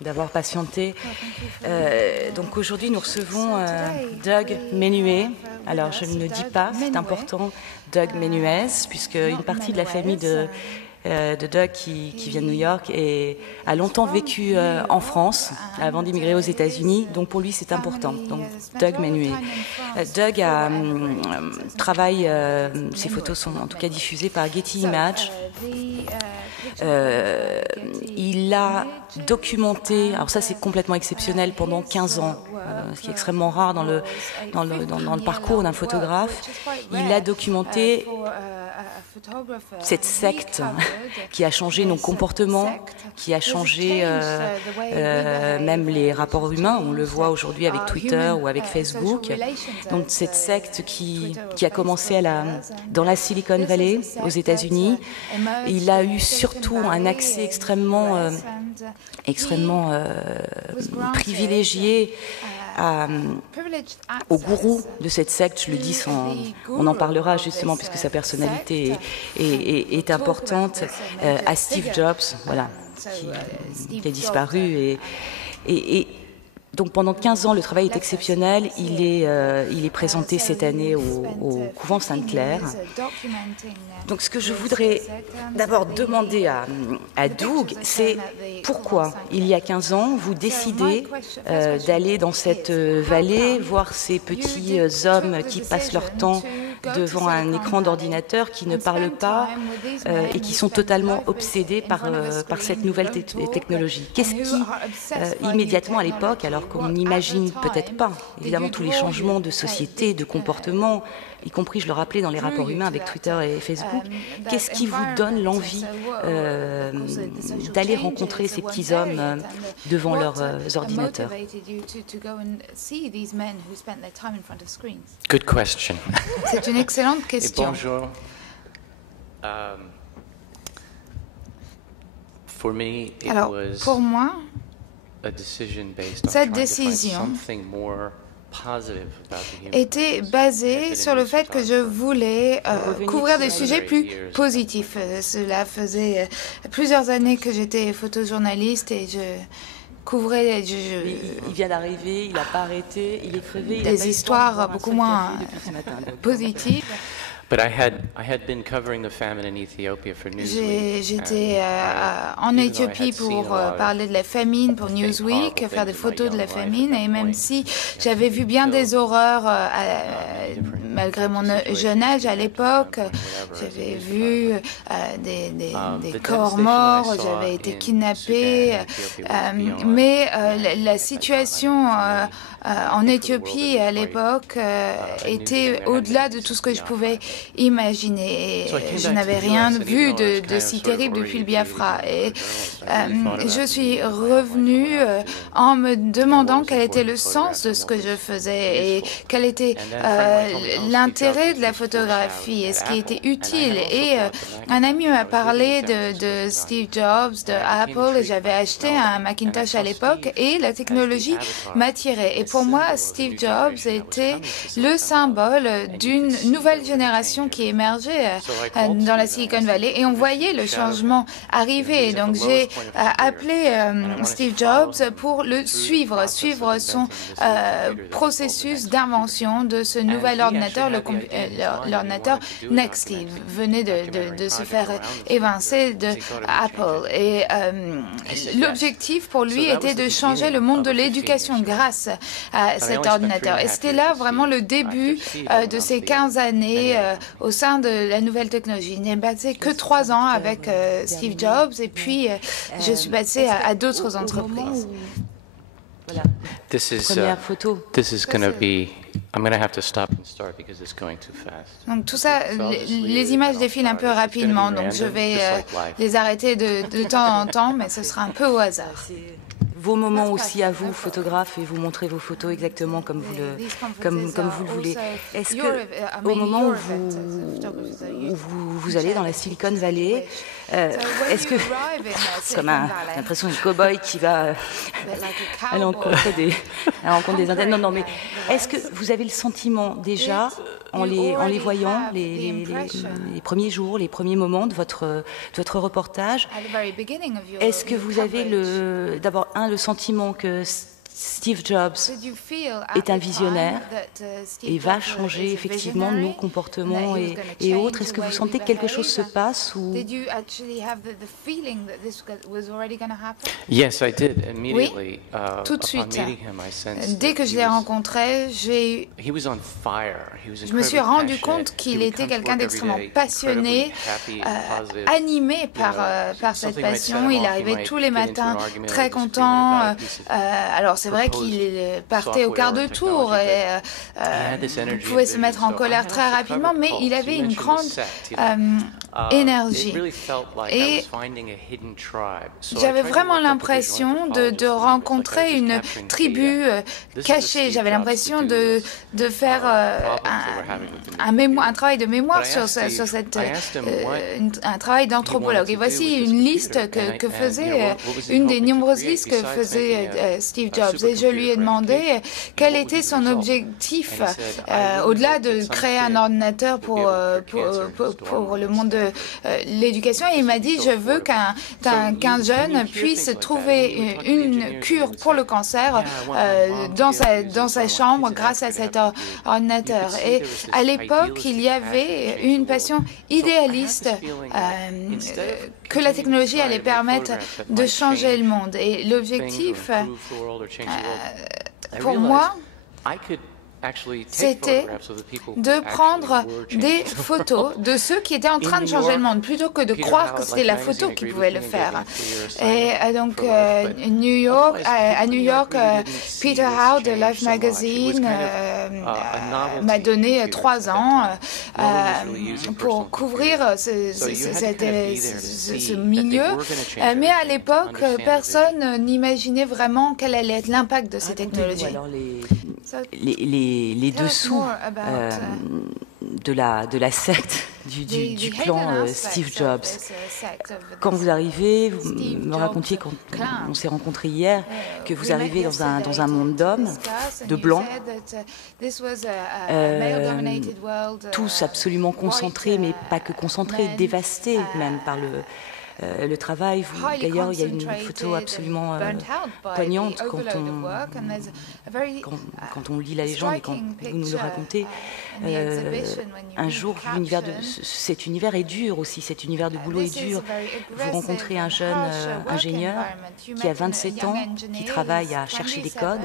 d'avoir patienté. Donc aujourd'hui, nous recevons Doug Menuet. Alors, je ne le dis pas, c'est important, Doug Menuez, puisque une partie de la famille de Doug qui vient de New York a longtemps vécu en France avant d'immigrer aux États-Unis. Donc pour lui, c'est important. Donc Doug Menuet. Doug travaille, ses photos sont en tout cas diffusées par Getty Images. Il a documenté, alors ça c'est complètement exceptionnel, pendant 15 ans, ce qui est extrêmement rare dans le parcours d'un photographe. Il a documenté cette secte qui a changé nos comportements, qui a changé même les rapports humains. On le voit aujourd'hui avec Twitter ou avec Facebook. Donc cette secte qui a commencé dans la Silicon Valley, aux États-Unis. Il a eu surtout un accès extrêmement privilégié au gourou de cette secte, je le dis on en parlera justement puisque sa personnalité est importante, à Steve Jobs, voilà, qui a disparu et donc pendant 15 ans, le travail est exceptionnel. Il est présenté cette année au couvent Sainte-Claire. Donc ce que je voudrais d'abord demander à Doug, c'est pourquoi, il y a 15 ans, vous décidez d'aller dans cette vallée, voir ces petits hommes qui passent leur temps devant un écran d'ordinateur, qui ne parlent pas et qui sont totalement obsédés par cette nouvelle technologie. Qu'est-ce qui, immédiatement à l'époque, alors qu'on n'imagine peut-être pas, évidemment, tous les changements de société, de comportement, y compris, je le rappelais, dans les rapports humains avec Twitter et Facebook, qu'est-ce qui vous donne l'envie d'aller rencontrer ces petits hommes devant leurs ordinateurs? Good question. C'est une excellente question. Et bonjour. Alors, pour moi, cette décision était basée sur le fait que je voulais couvrir des sujets plus positifs. Cela faisait plusieurs années que j'étais photojournaliste et je couvrais... Il vient d'arriver, il n'a pas arrêté, il est crevé. Des histoires beaucoup moins positives. J'étais en Éthiopie pour parler de la famine pour Newsweek, faire des photos de la famine, et même si j'avais vu bien des horreurs malgré mon jeune âge à l'époque, j'avais vu des corps morts, j'avais été kidnappée, mais la situation en Éthiopie à l'époque était au-delà de tout ce que je pouvais imaginer. Je n'avais rien vu de si terrible depuis le Biafra. Et je suis revenue en me demandant quel était le sens de ce que je faisais et quel était l'intérêt de la photographie et ce qui était utile. Et un ami m'a parlé de Steve Jobs, de Apple, et j'avais acheté un Macintosh à l'époque et la technologie m'attirait. Et pour moi, Steve Jobs était le symbole d'une nouvelle génération qui émergeait dans la Silicon Valley et on voyait le changement arriver. Donc j'ai appelé Steve Jobs pour le suivre son processus d'invention de ce nouvel ordinateur, l'ordinateur Next. Il venait de se faire évincer de Apple. Et l'objectif pour lui était de changer le monde de l'éducation grâce à cet ordinateur. Et c'était là vraiment le début de ces 15 années au sein de la nouvelle technologie. Je n'ai passé que 3 ans avec Steve Jobs et puis je suis passée à d'autres entreprises. Voilà. Première photo. Donc tout ça, les images défilent un peu rapidement, donc je vais les arrêter de temps en temps, mais ce sera un peu au hasard. Vos moments aussi à vous, photographe, et vous montrez vos photos exactement comme vous le voulez. Est-ce que au moment où vous allez dans la Silicon Valley, est-ce que c'est comme l'impression d'un cow-boy qui va à la rencontre des Indiens? Non, mais est-ce que vous avez le sentiment déjà en les voyant, les premiers jours, les premiers moments de votre reportage, est-ce que vous avez d'abord le sentiment que Steve Jobs est un visionnaire et va changer effectivement nos comportements et autres? Est-ce que vous sentez que quelque chose se passe ou... Oui, tout de suite. Dès que je l'ai rencontré, je me suis rendu compte qu'il était quelqu'un d'extrêmement passionné, animé par cette passion. Il arrivait tous les matins très content. Alors c'est vrai qu'il partait au quart de tour et pouvait se mettre en colère très rapidement, mais il avait une grande énergie. Et j'avais vraiment l'impression de rencontrer une tribu cachée. J'avais l'impression de faire un travail de mémoire sur un travail d'anthropologue. Et voici une liste que faisait, une des nombreuses listes que faisait Steve Jobs. Et je lui ai demandé quel était son objectif, au-delà de créer un ordinateur pour le monde de l'éducation. Et il m'a dit, je veux qu'un jeune puisse trouver une cure pour le cancer dans sa chambre grâce à cet ordinateur. Et à l'époque, il y avait une passion idéaliste que la technologie allait permettre de changer le monde. Et l'objectif, pour moi, c'était de prendre des photos de ceux qui étaient en train de changer le monde, plutôt que de croire que c'était la photo qui pouvait le faire. Et donc, à New York, Peter Howe de Life Magazine m'a donné 3 ans pour couvrir ce milieu. Mais à l'époque, personne n'imaginait vraiment quel allait être l'impact de ces technologies. Les dessous de la secte du clan Steve Jobs. Quand vous arrivez, vous me racontiez quand on s'est rencontrés hier que vous arrivez dans un monde d'hommes, de blancs, tous absolument concentrés, mais pas que concentrés, dévastés même par le travail. D'ailleurs, il y a une photo absolument poignante quand on lit la légende et quand vous nous le racontez. Un jour, cet univers est dur aussi, cet univers de boulot est dur. Vous rencontrez un jeune ingénieur qui a 27 ans, qui travaille à chercher des codes.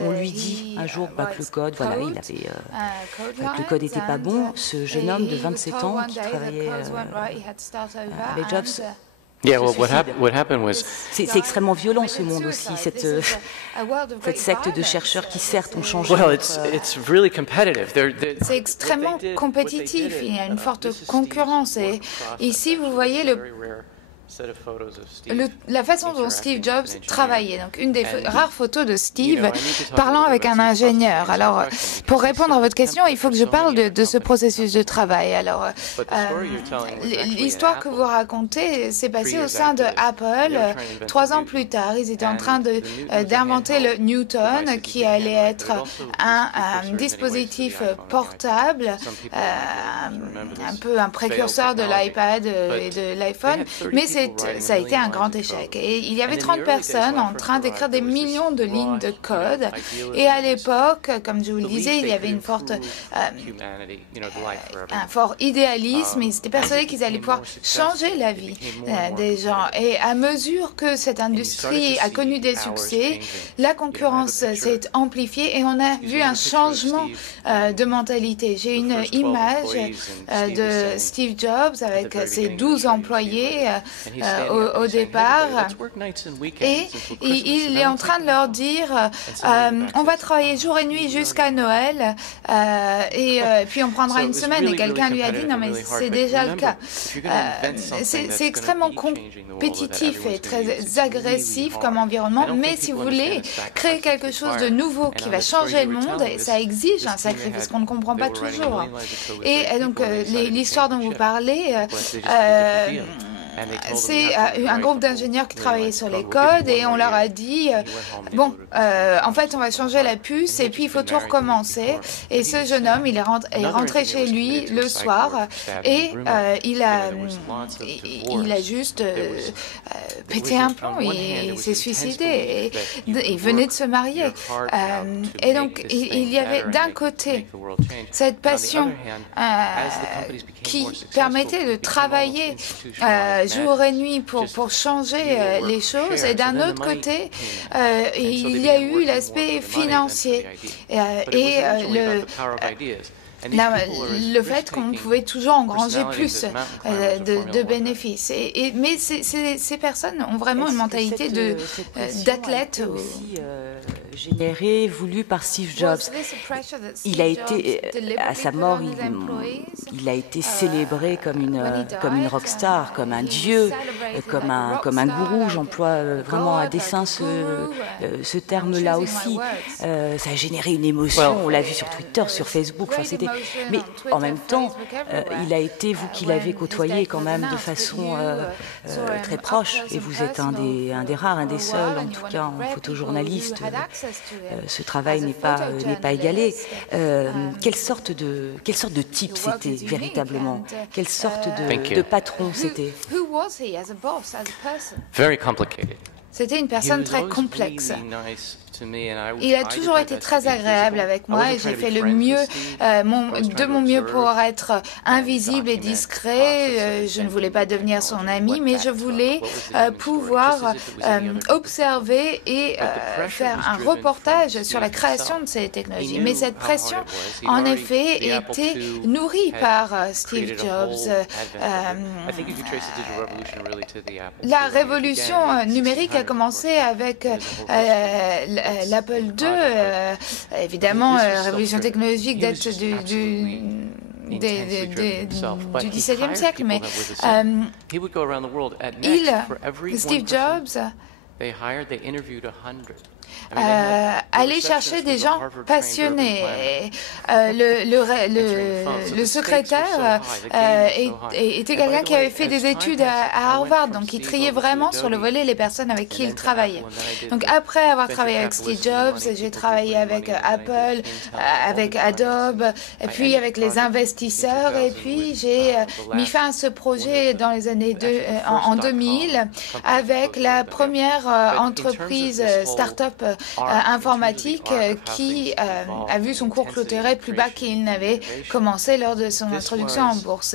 On lui dit un jour que le code, que le code n'était pas bon. Ce jeune homme de 27 ans qui travaillait avec Jobs. C'est extrêmement violent ce monde aussi, cette secte de chercheurs qui certes ont changé. C'est extrêmement compétitif, il y a une forte concurrence. Et ici, vous voyez la façon dont Steve Jobs travaillait. Donc, une des rares photos de Steve parlant avec un ingénieur. Alors, pour répondre à votre question, il faut que je parle de ce processus de travail. Alors, l'histoire que vous racontez s'est passée au sein de Apple 3 ans plus tard. Ils étaient en train d'inventer le Newton, qui allait être un dispositif portable, un peu un précurseur de l'iPad et de l'iPhone, mais ça a été un grand échec. Et il y avait 30 personnes en train d'écrire des millions de lignes de code. Et à l'époque, comme je vous le disais, il y avait un fort idéalisme. Ils étaient persuadés qu'ils allaient pouvoir changer la vie des gens. Et à mesure que cette industrie a connu des succès, la concurrence s'est amplifiée et on a vu un changement de mentalité. J'ai une image de Steve Jobs avec ses 12 employés au départ, et il est en train de leur dire on va travailler jour et nuit jusqu'à Noël et puis on prendra une semaine. Et quelqu'un lui a dit non mais c'est déjà le cas. C'est extrêmement compétitif et très agressif comme environnement, mais si vous voulez créer quelque chose de nouveau qui va changer le monde, ça exige un sacrifice qu'on ne comprend pas toujours. Et donc l'histoire dont vous parlez c'est un groupe d'ingénieurs qui travaillait sur les codes et on leur a dit bon, en fait, on va changer la puce et puis il faut tout recommencer. Et ce jeune homme, il est rentré chez lui le soir et il a juste pété un plomb et il s'est suicidé et il venait de se marier. Et donc, il y avait d'un côté cette passion qui permettait de travailler jour et nuit pour changer les choses. Et d'un autre côté, il y a eu l'aspect financier et le fait qu'on pouvait toujours engranger plus de bénéfices. Mais ces personnes ont vraiment une mentalité d'athlète. Généré, voulu par Steve Jobs. Il a été, à sa mort, il a été célébré comme une rockstar, comme un dieu, comme un gourou. J'emploie vraiment à dessein ce terme-là aussi. Ça a généré une émotion. On l'a vu sur Twitter, sur Facebook. Enfin, mais en même temps, il a été, vous qui l'avez côtoyé quand même de façon très proche, et vous êtes un des rares, un des seuls, en tout cas en photojournaliste. Ce travail n'est pas égalé. Quelle sorte de type c'était véritablement? Quelle sorte de patron c'était? C'était une personne très complexe. Il a toujours été très agréable avec moi et j'ai fait le mieux, de mon mieux pour être invisible et discret. Je ne voulais pas devenir son ami, mais je voulais pouvoir observer et faire un reportage sur la création de ces technologies. Mais cette pression, en effet, était nourrie par Steve Jobs. La révolution numérique a commencé avec l'Apple II, évidemment, la révolution technologique date du XVIIe siècle, mais Steve Jobs, aller chercher des gens passionnés. Le secrétaire était quelqu'un qui avait fait des études à Harvard, donc il triait vraiment sur le volet les personnes avec qui il travaillait. Donc après avoir travaillé avec Steve Jobs, j'ai travaillé avec Apple, avec Adobe, et puis avec les investisseurs, et puis j'ai mis fin à ce projet dans les années en 2000 avec la première entreprise start-up informatique qui a vu son cours clôturé plus bas qu'il n'avait commencé lors de son introduction en bourse.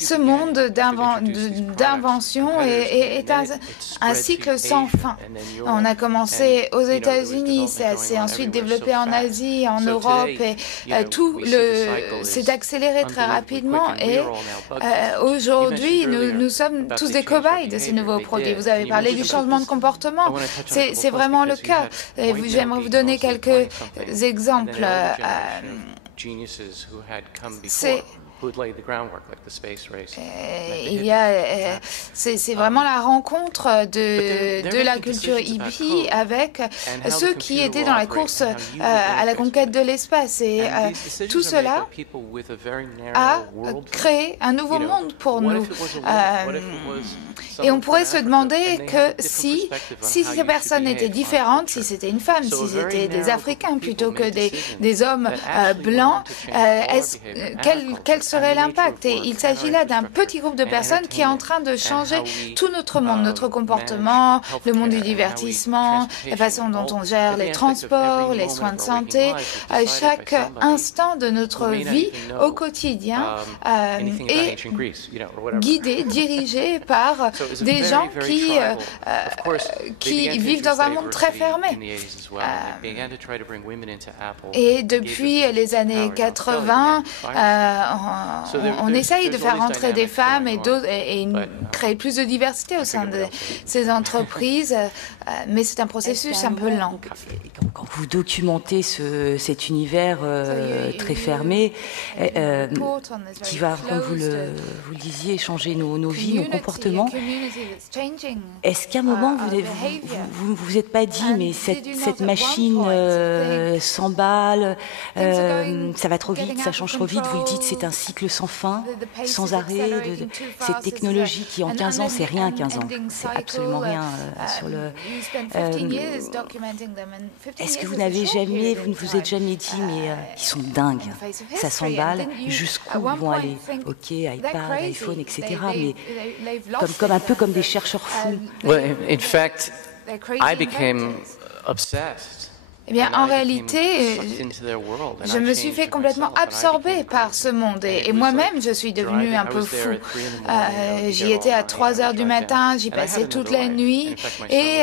Ce monde d'invention est un cycle sans fin. On a commencé aux États-Unis, ça s'est ensuite développé en Asie, en Europe, et tout s'est accéléré très rapidement. Et aujourd'hui, nous sommes tous des cobayes de ces nouveaux produits. Vous avez parlé du changement de comportement. C'est vraiment le cas. J'aimerais vous donner quelques exemples. C'est vraiment la rencontre de la culture hippie avec ceux qui étaient dans la course à la conquête de l'espace. Et tout cela a créé un nouveau monde pour nous. Et on pourrait se demander que si ces personnes étaient différentes, si c'était une femme, si c'était des Africains plutôt que des hommes blancs, quel serait l'impact? Et il s'agit là d'un petit groupe de personnes qui est en train de changer tout notre monde, notre comportement, le monde du divertissement, la façon dont on gère les transports, les soins de santé. Chaque instant de notre vie au quotidien est guidé, dirigé par des gens qui vivent dans un monde très fermé. Et depuis les années 80, on essaye de faire rentrer des femmes et créer plus de diversité au sein de ces entreprises, mais c'est un processus un peu lent. Quand vous documentez cet univers très fermé, qui va, comme vous le disiez, changer nos vies, nos comportements, est-ce qu'à un moment, vous vous êtes pas dit, mais cette machine s'emballe, ça va trop vite, ça change trop vite, vous le dites, c'est un cycle sans fin, sans arrêt, cette technologie qui en 15 ans, c'est rien 15 ans, c'est absolument rien sur le... Est-ce que vous ne vous êtes jamais dit, mais ils sont dingues, ça s'emballe, jusqu'où ils vont aller? Ok, iPad, iPhone, etc., mais un peu comme des chercheurs fous. Well, in fact, I became obsessed. Eh bien, en réalité, je me suis fait complètement absorber par ce monde et moi-même, je suis devenue un peu fou. J'y étais à 3 heures du matin, j'y passais toute la nuit et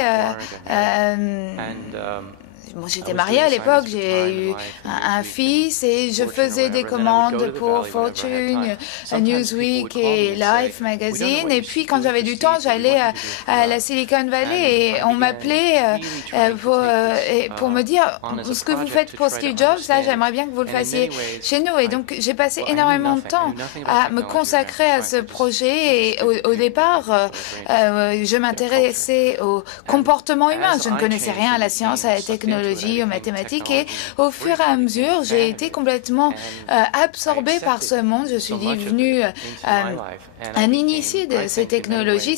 j'étais mariée à l'époque, j'ai eu un fils et je faisais des commandes pour Fortune, Newsweek et Life Magazine. Et puis, quand j'avais du temps, j'allais à la Silicon Valley et on m'appelait pour me dire ce que vous faites pour Steve Jobs, là, j'aimerais bien que vous le fassiez chez nous. Et donc, j'ai passé énormément de temps à me consacrer à ce projet. Et au départ, je m'intéressais au comportement humain. Je ne connaissais rien à la science, à la technologie, aux mathématiques et au fur et à mesure, j'ai été complètement absorbée par ce monde. Je suis devenue un initié de ces technologies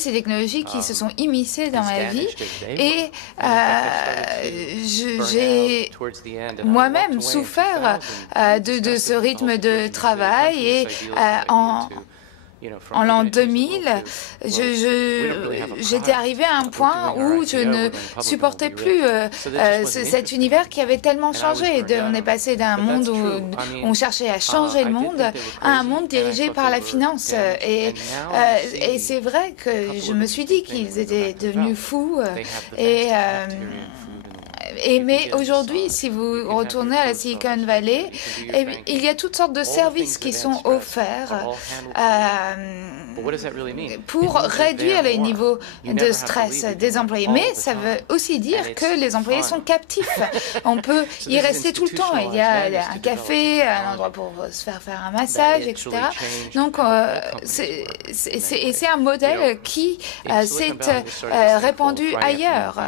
qui se sont immiscées dans ma vie et j'ai moi-même souffert de ce rythme de travail et en l'an 2000, j'étais arrivée à un point où je ne supportais plus cet univers qui avait tellement changé. On est passé d'un monde où on cherchait à changer le monde à un monde dirigé par la finance. Et c'est vrai que je me suis dit qu'ils étaient devenus fous. Mais aujourd'hui, si vous retournez à la Silicon Valley, il y a toutes sortes de services qui sont offerts pour réduire les niveaux de stress des employés. Mais ça veut aussi dire que les employés sont captifs. On peut y rester tout le temps. Il y a un café, un endroit pour se faire un massage, etc. Donc, c'est un modèle qui s'est répandu ailleurs.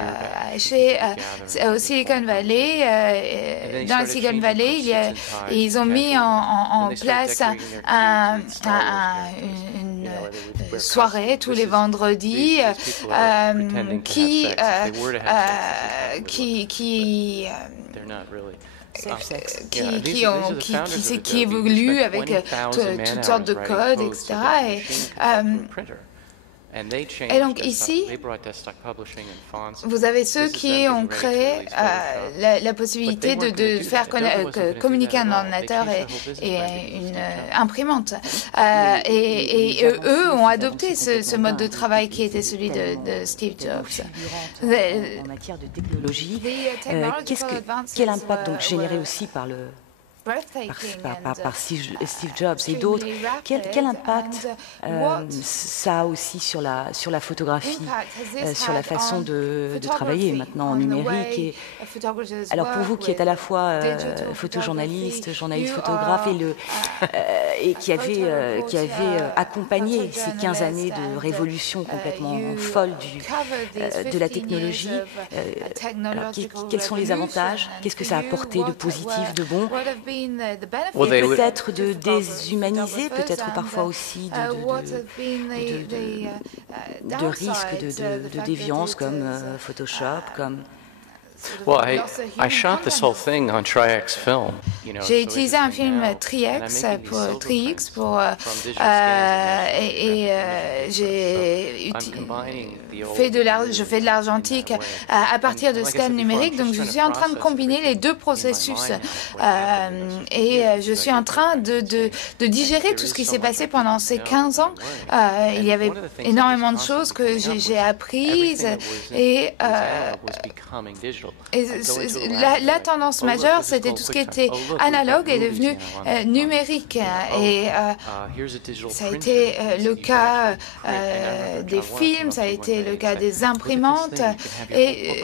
Au Silicon Valley, dans la Silicon Valley, ils ont mis en place une soirée tous les vendredis qui évolue avec toutes sortes de codes, etc. Et donc ici, vous avez ceux qui ont créé la possibilité de faire communiquer un ordinateur et une imprimante. Et eux ont adopté ce mode de travail qui était celui de Steve Jobs. En matière de technologie, quel impact donc généré aussi par Steve Jobs et d'autres, quel impact ça a aussi sur la photographie, sur la façon de travailler maintenant en numérique alors pour vous qui êtes à la fois photojournaliste, journaliste photographe et qui avez accompagné ces 15 années de révolution complètement folle de la technologie, alors, quels sont les avantages? Qu'est-ce que ça a apporté de positif, de bon? Peut-être de déshumaniser, peut-être parfois aussi de risques de déviance comme Photoshop, comme... Well, I shot this whole thing on Tri-X film. J'ai utilisé un film Tri-X pour j'ai fait de l'argentique à partir de scans numériques. Donc je suis en train de combiner les deux processus et je suis en train de digérer tout ce qui s'est passé pendant ces 15 ans. Il y avait énormément de choses que j'ai apprises et la tendance majeure, c'était tout ce qui était analogue est devenu numérique. Et ça a été le cas des films, ça a été le cas des imprimantes. Et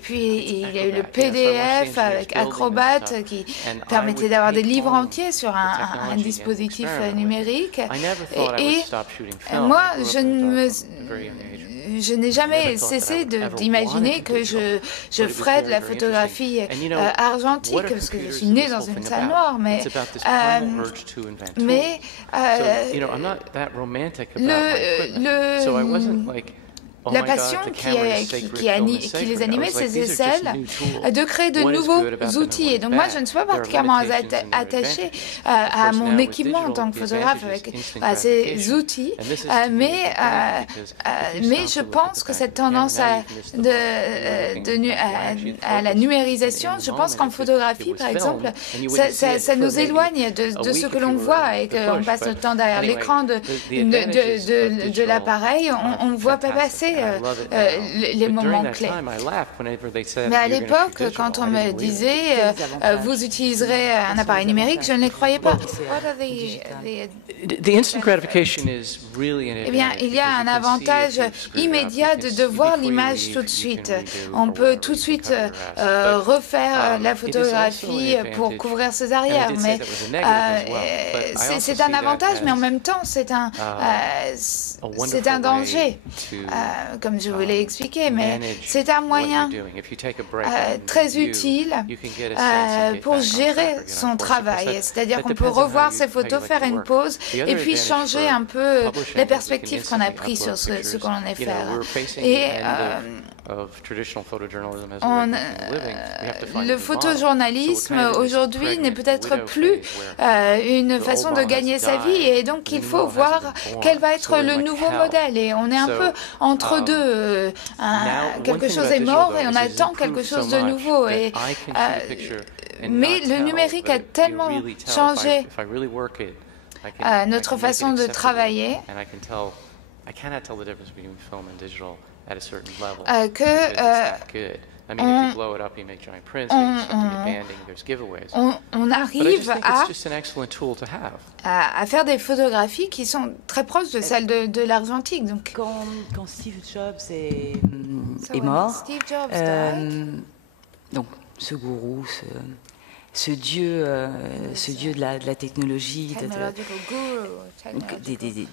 puis, il y a eu le PDF avec Acrobat qui permettait d'avoir des livres entiers sur un dispositif numérique. Et moi, je n'ai jamais cessé d'imaginer que je ferais de la photographie argentique, parce que je suis née dans une salle noire, la passion qui les animait, c'était celle de créer de nouveaux outils. Et donc moi, je ne suis pas particulièrement attachée à mon équipement en tant que photographe avec ces outils, mais je pense que cette tendance à la numérisation, je pense qu'en photographie, par exemple, ça nous éloigne de ce que l'on voit et qu'on passe notre temps derrière l'écran de l'appareil, on ne voit pas passer les moments clés. Mais à l'époque, quand on me disait vous utiliserez un appareil numérique, je ne les croyais pas. Eh bien, il y a un avantage immédiat de voir l'image tout de suite. On peut tout de suite refaire la photographie pour couvrir ses arrières. Mais c'est un avantage, mais en même temps, c'est un danger. Comme je vous l'ai expliqué, mais c'est un moyen très utile pour gérer son travail. C'est-à-dire qu'on peut revoir ses photos, faire une pause et puis changer un peu la perspective qu'on a prise sur ce qu'on en est faire. Et le photojournalisme aujourd'hui n'est peut-être plus une façon de gagner sa vie, et donc il faut voir quel va être le nouveau modèle. Et on est un peu entre deux. Quelque chose est mort et on attend quelque chose de nouveau. Mais le numérique a tellement changé notre façon de travailler on arrive à faire des photographies qui sont très proches de celles de l'argentique. Donc, quand Steve Jobs est mort, donc ce gourou, ce dieu de la technologie,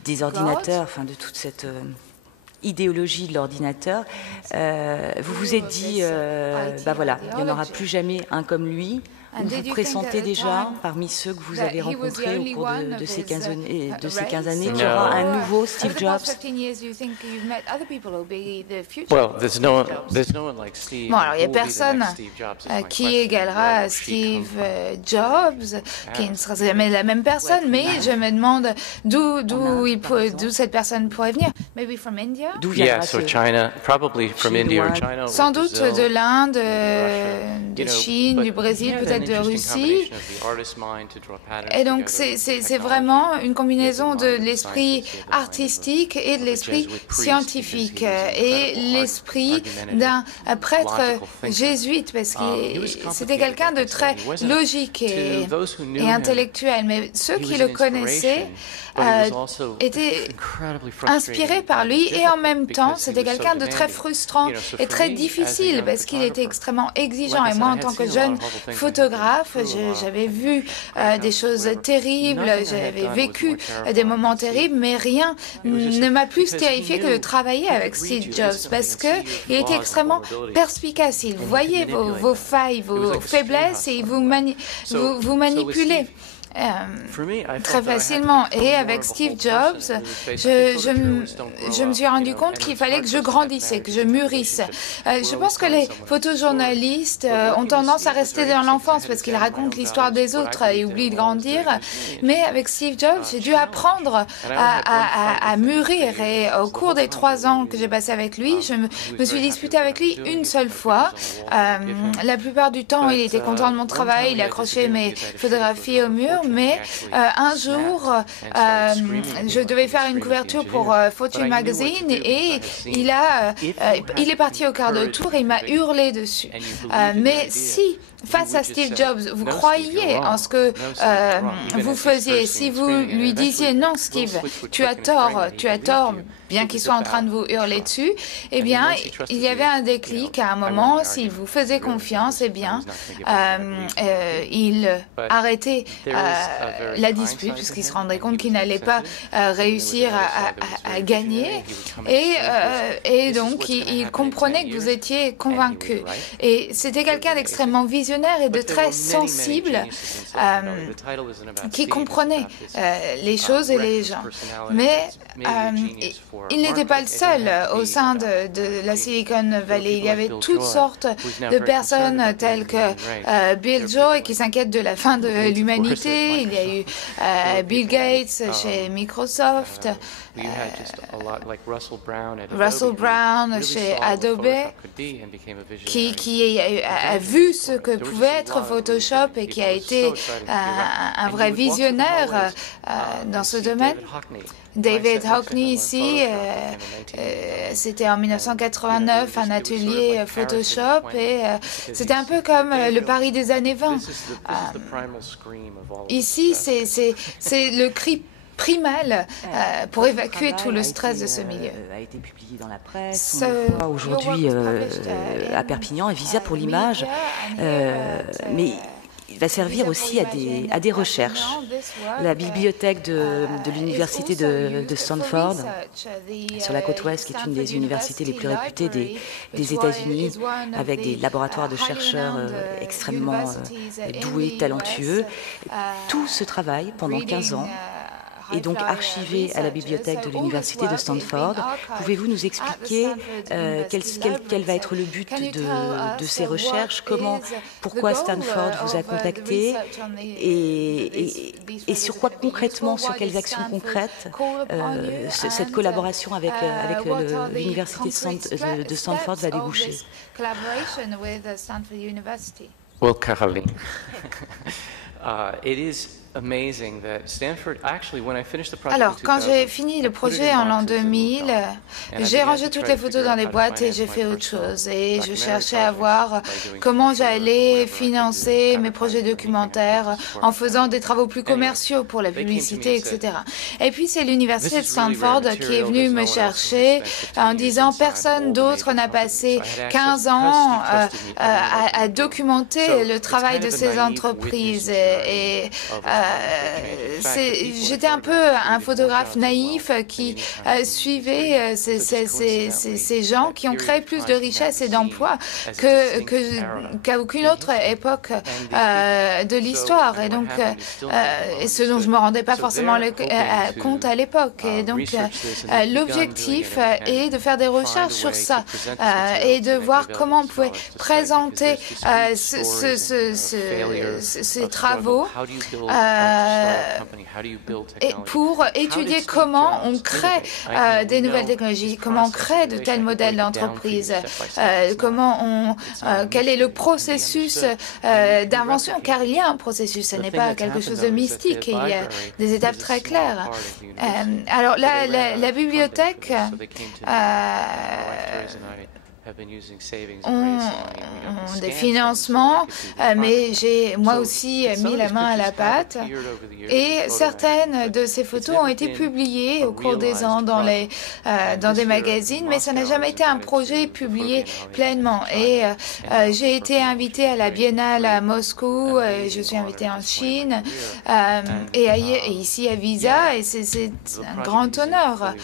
des ordinateurs, enfin de toute cette idéologie de l'ordinateur, vous vous êtes dit, voilà, il n'y en aura plus jamais un comme lui. Vous pressentez déjà, parmi ceux que vous avez rencontrés au cours de ces 15 années, qu'il y aura un nouveau Steve Jobs? Bon, alors il n'y a personne qui égalera Steve Jobs, qui ne sera jamais la même personne, mais je me demande d'où cette personne pourrait venir. Maybe from India? Sans doute de l'Inde, de Chine, du Brésil, peut-être de Russie. Et donc c'est vraiment une combinaison de l'esprit artistique et de l'esprit scientifique et l'esprit d'un prêtre jésuite, parce que c'était quelqu'un de très logique et intellectuel. Mais ceux qui le connaissaient étaient inspirés par lui, et en même temps c'était quelqu'un de très frustrant et très difficile parce qu'il était extrêmement exigeant. Et moi, en tant que jeune photographe, j'avais vu des choses terribles, j'avais vécu des moments terribles, mais rien ne m'a plus terrifié que de travailler avec Steve Jobs, parce qu'il était extrêmement perspicace. Il voyait vos failles, vos faiblesses, et il vous manipulait très facilement. Et avec Steve Jobs, je me suis rendu compte qu'il fallait que je grandisse et que je mûrisse. Je pense que les photojournalistes ont tendance à rester dans l'enfance parce qu'ils racontent l'histoire des autres et oublient de grandir. Mais avec Steve Jobs, j'ai dû apprendre à mûrir, et au cours des 3 ans que j'ai passé avec lui, je me suis disputée avec lui une seule fois. La plupart du temps, il était content de mon travail, il accrochait mes photographies au mur, couverture, mais un jour, je devais faire une couverture pour Fortune Magazine et il est parti au quart de tour et il m'a hurlé dessus. Mais si, face à Steve Jobs, vous croyiez en ce que vous faisiez, si vous lui disiez non, Steve, tu as tort, bien qu'il soit en train de vous hurler dessus, eh bien, il y avait un déclic à un moment. S'il vous faisait confiance, eh bien, il arrêtait la dispute puisqu'il se rendait compte qu'il n'allait pas réussir à gagner. Et donc, il comprenait que vous étiez convaincu. Et c'était quelqu'un d'extrêmement visionnaire et de très sensible qui comprenait les choses et les gens. Mais il n'était pas le seul au sein de la Silicon Valley. Il y avait toutes sortes de personnes telles que Bill Joy qui s'inquiète de la fin de l'humanité. Il y a eu Bill Gates chez Microsoft, Russell Brown chez Adobe, qui a vu ce que pouvait être Photoshop et qui a été un vrai visionnaire dans ce domaine. David Hockney ici, c'était en 1989 un atelier Photoshop et c'était un peu comme le Paris des années 20. Ici, c'est le cri primal pour évacuer tout le stress de ce milieu. A été publié dans la presse. On voit aujourd'hui à Perpignan, à Visa pour l'image, mais il va servir aussi à des recherches. La bibliothèque de l'université de Stanford, sur la côte ouest, qui est une des universités les plus réputées des États-Unis, avec des laboratoires de chercheurs extrêmement doués, talentueux. Tout ce travail pendant 15 ans est donc archivé à la bibliothèque de l'université de Stanford. Pouvez-vous nous expliquer quel va être le but de ces recherches, pourquoi Stanford vous a contacté et sur quoi concrètement, sur quelles actions concrètes cette collaboration avec l'université de Stanford va déboucher? Well, Caroline, it is amazing that Stanford, actually, when I finished the project. Alors, quand j'ai fini le projet en l'an 2000, j'ai rangé toutes les photos dans les boîtes et j'ai fait autre chose. Et je cherchais à voir comment j'allais financer mes projets documentaires en faisant des travaux plus commerciaux pour la publicité, etc. Et puis, c'est l'université de Stanford qui est venue me chercher en disant personne d'autre n'a passé 15 ans à documenter le travail de ces entreprises. J'étais un peu un photographe naïf qui suivait ces gens qui ont créé plus de richesses et d'emplois qu'à aucune autre époque de l'histoire. Et donc, ce dont je ne me rendais pas forcément compte à l'époque. Et donc, l'objectif est de faire des recherches sur ça et de voir comment on pouvait présenter ces travaux et pour étudier comment on crée des nouvelles technologies, comment on crée de tels modèles d'entreprise, quel est le processus d'invention, car il y a un processus, ce n'est pas quelque chose de mystique, il y a des étapes très claires. Alors la bibliothèque ont des financements, mais j'ai moi aussi mis la main à la pâte et certaines de ces photos ont été publiées au cours des ans dans des magazines, mais ça n'a jamais été un projet publié pleinement. Et j'ai été invitée à la Biennale à Moscou, je suis invitée en Chine et ici à Visa, et c'est un grand honneur.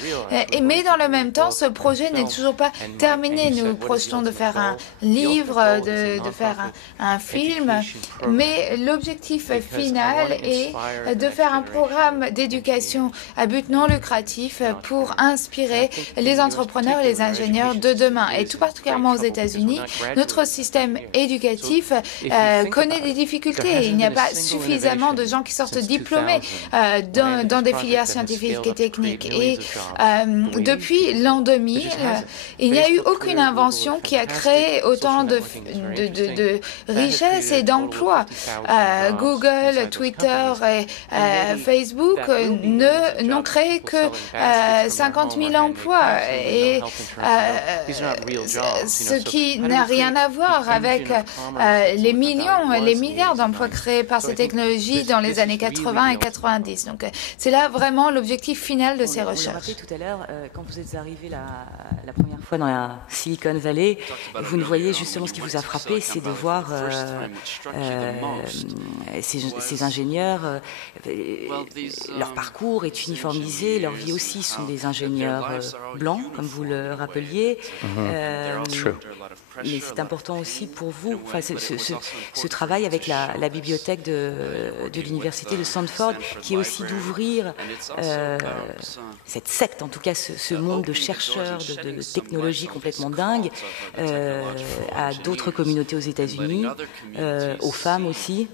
Mais dans le même temps, ce projet n'est toujours pas terminé. Nous projetons de faire un livre, de faire un film, mais l'objectif final est de faire un programme d'éducation à but non lucratif pour inspirer les entrepreneurs et les ingénieurs de demain. Et tout particulièrement aux États-Unis, notre système éducatif connaît des difficultés. Il n'y a pas suffisamment de gens qui sortent diplômés dans des filières scientifiques et techniques. Et depuis l'an 2000, il n'y a eu aucune invention invention qui a créé autant de richesses et d'emplois. Google, Twitter et Facebook n'ont créé que 50 000 emplois, et ce qui n'a rien à voir avec les millions et les milliards d'emplois créés par ces technologies dans les années 80 et 90. Donc, c'est là vraiment l'objectif final de ces recherches. Tout à l'heure, quand vous êtes arrivé la première fois dans la Silicon Valley, vous ne voyez justement ce qui vous a frappé, c'est de voir ces ingénieurs, leur parcours est uniformisé, leur vie aussi sont des ingénieurs blancs, comme vous le rappeliez. Mais c'est important aussi pour vous, enfin, ce travail avec la bibliothèque de l'université de Stanford, qui est aussi d'ouvrir cette secte, en tout cas ce monde de chercheurs, de technologies complètement dingues, à d'autres communautés aux États-Unis, aux femmes aussi.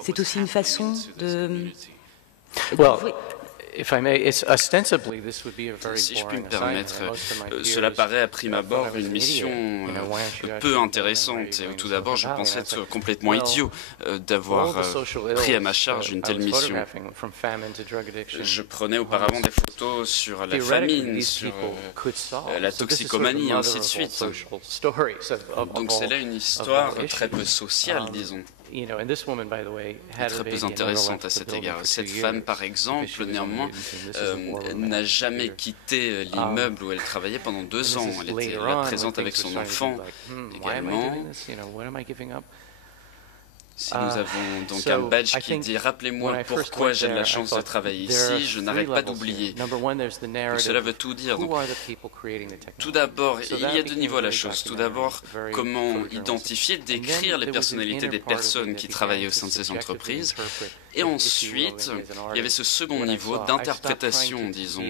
C'est aussi une façon de... Si je puis me permettre, cela paraît à prime abord une mission peu intéressante. Et tout d'abord, je pense être complètement idiot d'avoir pris à ma charge une telle mission. Je prenais auparavant des photos sur la famine, sur la toxicomanie, et ainsi de suite. Donc c'est là une histoire très peu sociale, disons. Très peu intéressante à cet égard. Cette femme, par exemple, néanmoins, n'a jamais quitté l'immeuble où elle travaillait pendant 2 ans. Elle était là présente avec son enfant également. Si nous avons donc un badge qui dit « Rappelez-moi pourquoi j'ai de la chance de travailler ici », je n'arrête pas d'oublier. Cela veut tout dire. Donc, tout d'abord, il y a 2 niveaux à la chose. Tout d'abord, comment identifier, décrire les personnalités des personnes qui travaillaient au sein de ces entreprises. Et ensuite, il y avait ce second niveau d'interprétation, disons.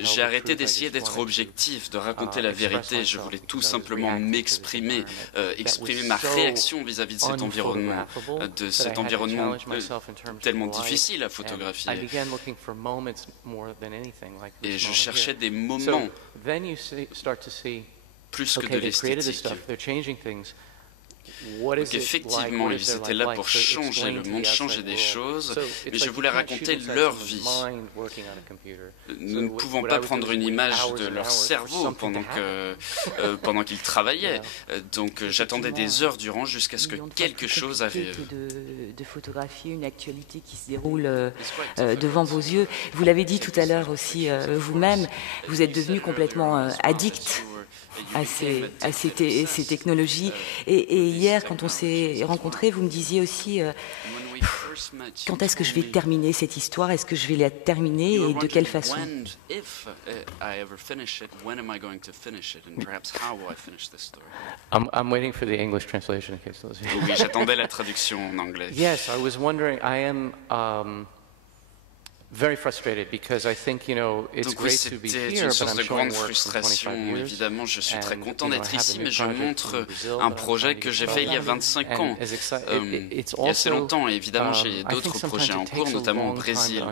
J'ai arrêté d'essayer d'être objectif, de raconter la vérité. Je voulais tout simplement m'exprimer, exprimer ma réaction vis-à-vis de cet environnement. Tellement difficile à photographier. Et je cherchais des moments plus que de l'esthétique. Donc effectivement, ils étaient là pour changer le monde, changer des choses, mais je voulais raconter leur vie. Nous ne pouvons pas prendre une image de leur cerveau pendant qu'ils travaillaient. Donc j'attendais des heures durant jusqu'à ce que quelque chose arrive. De photographier une actualité qui se déroule devant vos yeux. Vous l'avez dit tout à l'heure aussi vous-même, vous êtes devenu complètement addict à ces technologies. Et hier, quand on s'est rencontrés, vous me disiez aussi quand est-ce que je vais terminer cette histoire? Est-ce que je vais la terminer et de quelle façon? I'm waiting for the English translation in case those. Oui, j'attendais la traduction en anglais. Yes, I was wondering. I am very frustrated because I think, it's Donc oui, great to be c'était here, une but source I'm de showing grande work from 25 frustration. years. Évidemment, je suis très And, content d'être I have ici, a mais new je project montre in Brazil un that projet I'm que j'ai trying fait to il y a do. 25 ans. And Il y a assez longtemps, et évidemment, j'ai d'autres projets en cours, notamment au Brésil.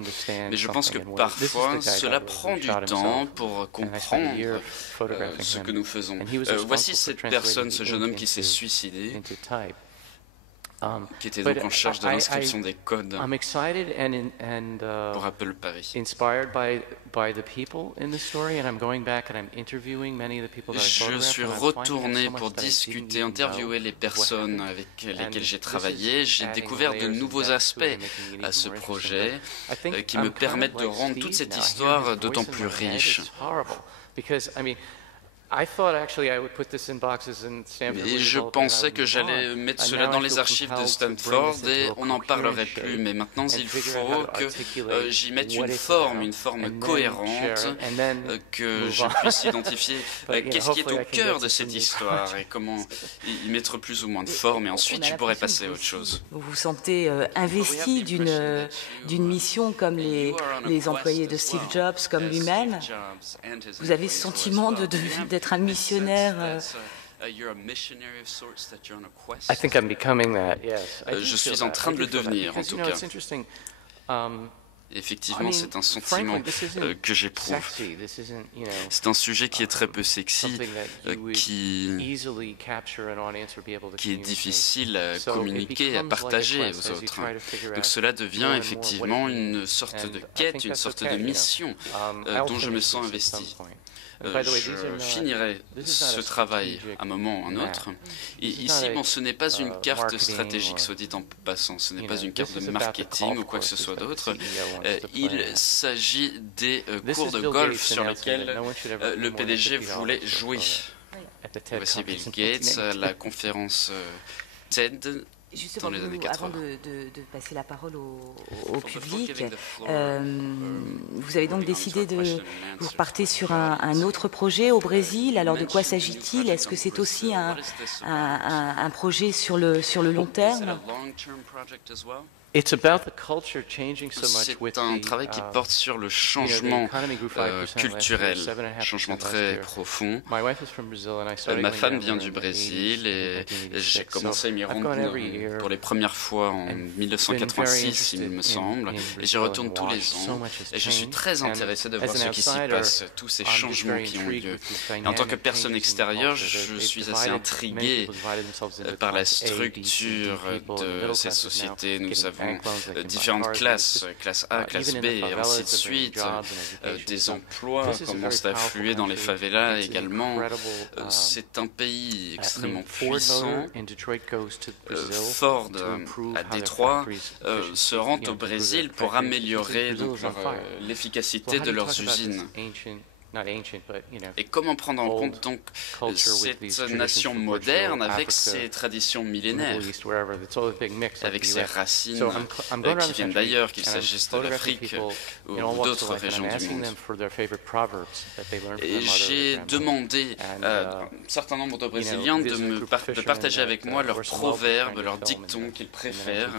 Mais je pense que parfois, cela prend du temps pour comprendre ce que nous faisons. Voici cette personne, ce jeune homme qui s'est suicidé, qui était donc en charge de l'inscription des codes pour Apple Paris. Je suis retourné pour discuter, interviewer les personnes avec lesquelles j'ai travaillé. J'ai découvert de nouveaux aspects à ce projet qui me permettent de rendre toute cette histoire d'autant plus riche. Et je pensais que j'allais mettre cela dans les archives de Stanford et on n'en parlerait plus. Mais maintenant, il faut que j'y mette une forme cohérente, que je puisse identifier qu'est-ce qui est au cœur de cette histoire et comment y mettre plus ou moins de forme. Et ensuite, je pourrais passer à autre chose. Vous vous sentez investi d'une mission comme les employés de Steve Jobs, comme lui-même. Vous avez ce sentiment d'être un missionnaire. I think I'm becoming that. Yes. Je suis en train de le devenir, en tout cas. Effectivement, c'est un sentiment que j'éprouve. C'est un sujet qui est très peu sexy, qui est difficile à communiquer, à partager aux autres. Donc cela devient effectivement une sorte de quête, une sorte de mission dont je me sens investi. Je finirai ce travail à un moment ou à un autre. Et ici, bon, ce n'est pas une carte stratégique, soit dit en passant, ce n'est pas une carte de marketing ou quoi que ce soit d'autre. Il s'agit des cours de golf sur lesquels le PDG voulait jouer. Voici Bill Gates à la conférence TED. Justement, avant de passer la parole au public, vous avez donc décidé vous repartez sur un autre projet au Brésil. Alors de quoi s'agit-il? Est-ce que c'est aussi un projet sur le long terme? C'est un travail qui porte sur le changement culturel, changement très profond. Ma femme vient du Brésil et j'ai commencé à m'y rendre pour les premières fois en 1986, il me semble, et j'y retourne tous les ans. Et je suis très intéressé de voir ce qui s'y passe, tous ces changements qui ont lieu. Et en tant que personne extérieure, je suis assez intrigué par la structure de cette société. Nous avons différentes classes, classe A, classe B, et ainsi de suite. Des emplois commencent à affluer dans les favelas également. C'est un pays extrêmement puissant. Ford, à Détroit, se rend au Brésil pour améliorer l'efficacité de leurs usines. Et comment prendre en compte donc cette nation moderne avec ses traditions millénaires, avec ses racines qui viennent d'ailleurs, qu'il s'agisse de l'Afrique ou d'autres régions du monde. Et j'ai demandé à un certain nombre de Brésiliens de partager avec moi leurs proverbes, leurs dictons qu'ils préfèrent,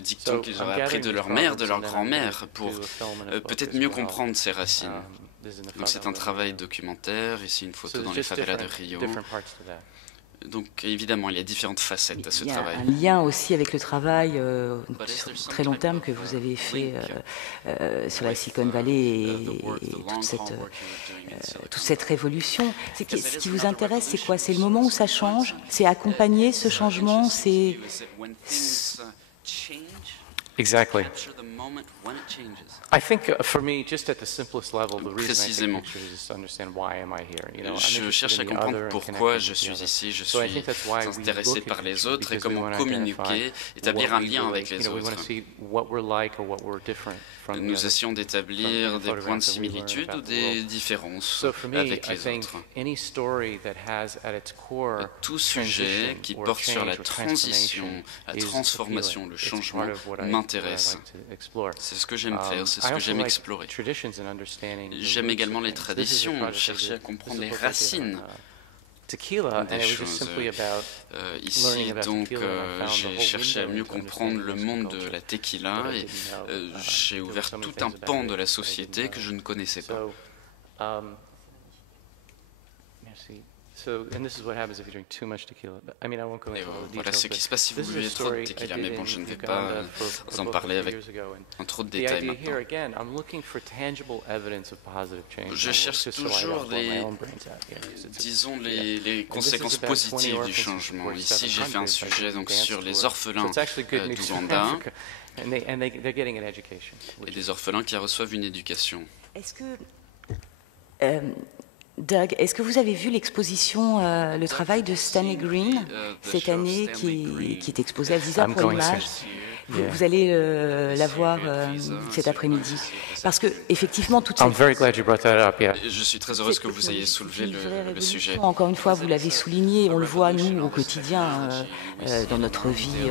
dictons qu'ils auraient appris de leur mère, de leur grand-mère, pour peut-être mieux comprendre ces racines. Donc c'est un travail documentaire, ici une photo dans les favelas de Rio. Donc évidemment, il y a différentes facettes à ce travail. Il y a un lien aussi avec le travail sur très long terme que vous avez fait sur la Silicon Valley et toute cette révolution. Ce qui vous intéresse, c'est quoi? C'est le moment où ça change? C'est accompagner ce changement? C'est... Exactly. I think for me, just at the simplest level, the reason I take pictures is just to understand why am I here. Je cherche à comprendre pourquoi je suis ici. Je suis intéressé par les autres et comment communiquer, établir un lien avec les autres. Nous essayons d'établir des points de similitude ou des différences avec les autres. Tout sujet qui porte sur la transition, la transformation, le changement m'intéresse. C'est ce que j'aime faire, c'est ce que j'aime explorer. J'aime également les traditions, chercher à comprendre les racines des choses. Ici, donc, j'ai cherché à mieux comprendre le monde de la tequila et j'ai ouvert tout un pan de la société que je ne connaissais pas. Voilà ce qui se passe si vous buvez trop de tequila, mais bon, je ne vais pas vous en parler avec trop de détails maintenant. Je cherche toujours disons, les conséquences positives du changement. Ici, j'ai fait un sujet donc, sur les orphelins d'Ouganda et des orphelins qui reçoivent une éducation. Est-ce que... Doug, est-ce que vous avez vu l'exposition, le travail de Stanley Green cette année qui est exposé à Visa pour l'image? Vous allez la voir cet après-midi. Parce que, effectivement, toute cette... Je suis très heureuse que vous ayez soulevé le sujet. Encore une fois, vous l'avez souligné, on le voit, nous, au quotidien, dans notre vie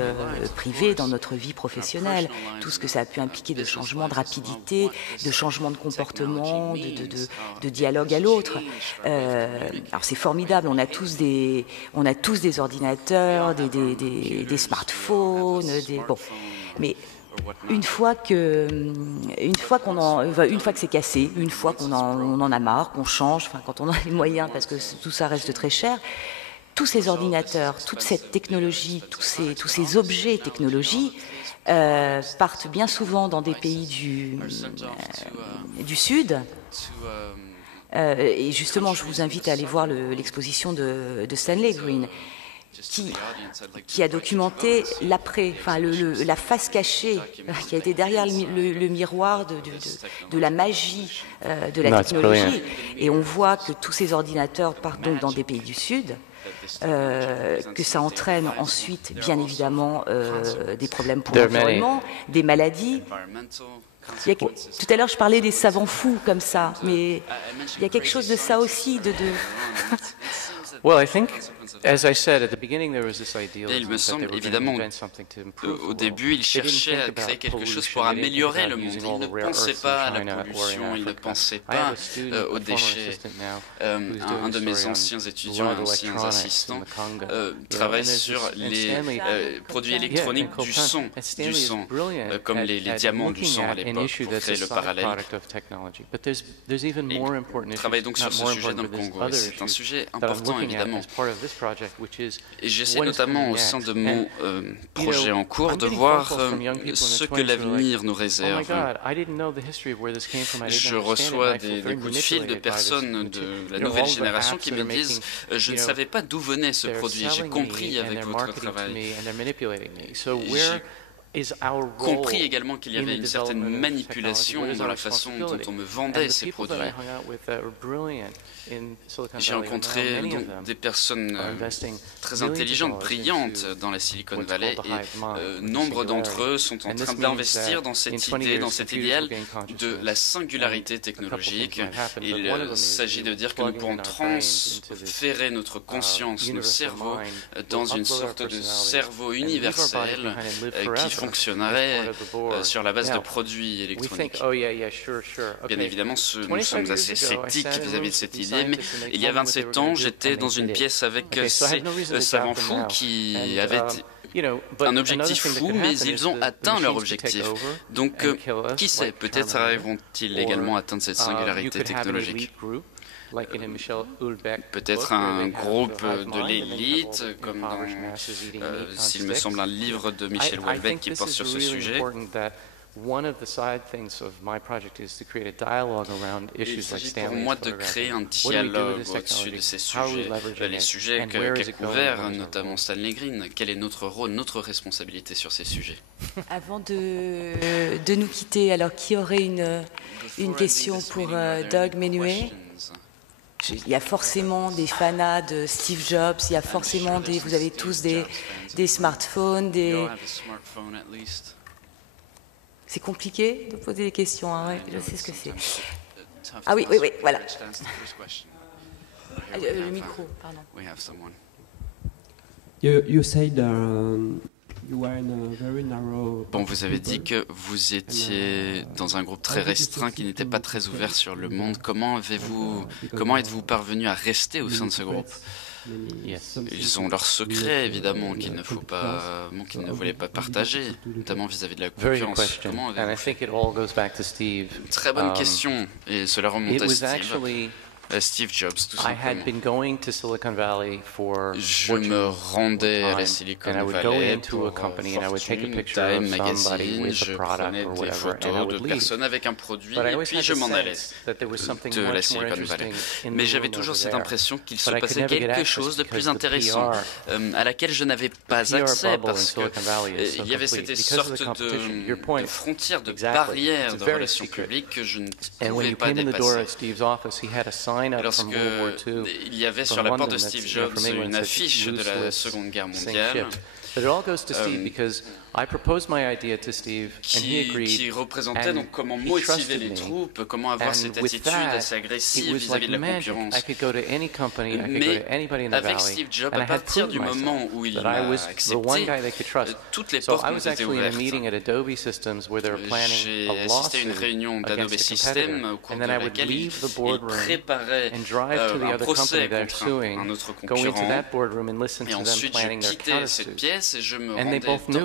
privée, dans notre vie professionnelle, tout ce que ça a pu impliquer de changement de rapidité, de changement de comportement, de dialogue à l'autre. Alors, c'est formidable, on a tous des ordinateurs, des smartphones, bon... Mais une fois que c'est cassé, une fois qu'on en a marre, qu'on change, enfin quand on a les moyens, parce que tout ça reste très cher, tous ces ordinateurs, toute cette technologie, tous ces objets technologiques partent bien souvent dans des pays du Sud. Et justement, je vous invite à aller voir l'exposition de Stanley Green, qui a documenté l'après, enfin la face cachée qui a été derrière le miroir de la magie de la technologie. Et on voit que tous ces ordinateurs partent donc dans des pays du Sud, que ça entraîne ensuite, bien évidemment, des problèmes pour l'environnement, des maladies. Tout à l'heure, je parlais des savants fous comme ça, mais il y a quelque chose de ça aussi, Well, I think, as I said at the beginning, there was this idea il me semble, évidemment, au début, il cherchait à créer quelque chose pour améliorer le monde. Il ne pensait pas à la pollution, il ne pensait pas aux déchets. Un de mes anciens étudiants, anciens assistants, travaille sur les produits électroniques du son, comme les diamants du son à l'époque, pour créer le parallèle. Il travaille donc sur ce sujet dans le Congo, et c'est un sujet important, évidemment. Et j'essaie notamment au sein de mon projet en cours de voir ce que l'avenir nous réserve. Je reçois des coups de fil de personnes de la nouvelle génération qui me disent « Je ne savais pas d'où venait ce produit, j'ai compris avec votre travail. » J'ai compris également qu'il y avait une certaine manipulation dans la façon dont on me vendait ces produits. J'ai rencontré donc des personnes très intelligentes, brillantes dans la Silicon Valley, et nombre d'entre eux sont en train d'investir dans cette idée, dans cet idéal de la singularité technologique. Il s'agit de dire que nous pourrons transférer notre conscience, nos cerveaux, dans une sorte de cerveau universel qui fonctionnerait sur la base de produits électroniques. Bien évidemment, nous sommes assez sceptiques vis-à-vis de cette idée, mais il y a 27 ans, j'étais dans une pièce avec ces savants fous qui avaient un objectif fou, mais ils ont atteint leur objectif. Donc, qui sait, peut-être arriveront-ils également à atteindre cette singularité technologique. Peut-être un groupe de l'élite, comme dans, s'il me semble, un livre de Michel Houellebecq qui porte sur ce sujet. Il s'agit pour moi de créer un dialogue au-dessus de ces sujets, les sujets qu'a couverts notamment Stanley Green. Quel est notre rôle, notre responsabilité sur ces sujets? Avant de nous quitter, alors qui aurait une question pour Doug Menuet? Il y a forcément des fanats de Steve Jobs, il y a forcément vous avez tous des smartphones, C'est compliqué de poser des questions, hein, ouais, je sais ce que c'est. Ah oui, voilà. Le micro, pardon. Bon, vous avez dit que vous étiez dans un groupe très restreint qui n'était pas très ouvert sur le monde. Comment êtes-vous parvenu à rester au sein de ce groupe? Ils ont leurs secrets, évidemment, qu'ils ne voulaient pas partager, notamment vis-à-vis de la concurrence. Comment avez-vous fait? Très bonne question, et cela remonte à Steve Jobs, tout simplement. Je me rendais à la Silicon Valley pour Fortune, Time Magazine, je prenais des photos de personnes avec un produit et puis je m'en allais de la Silicon Valley. Mais j'avais toujours cette impression qu'il se passait quelque chose de plus intéressant à laquelle je n'avais pas accès parce qu'il y avait cette sorte de frontière, de barrière de relations publiques que je ne pouvais pas dépasser. Lorsqu'il y avait sur la porte de Steve Jobs une affiche de la Seconde Guerre mondiale qui représentait donc comment motiver les troupes, comment avoir cette attitude assez agressive vis-à-vis de la concurrence. Mais avec Steve Jobs, à partir du moment où il m'a accepté, toutes les portes m'ont été ouvertes. J'ai assisté à une réunion d'Adobe Systems au cours de laquelle il préparait un procès contre un autre concurrent. Et ensuite, je quittais cette pièce et je me rendais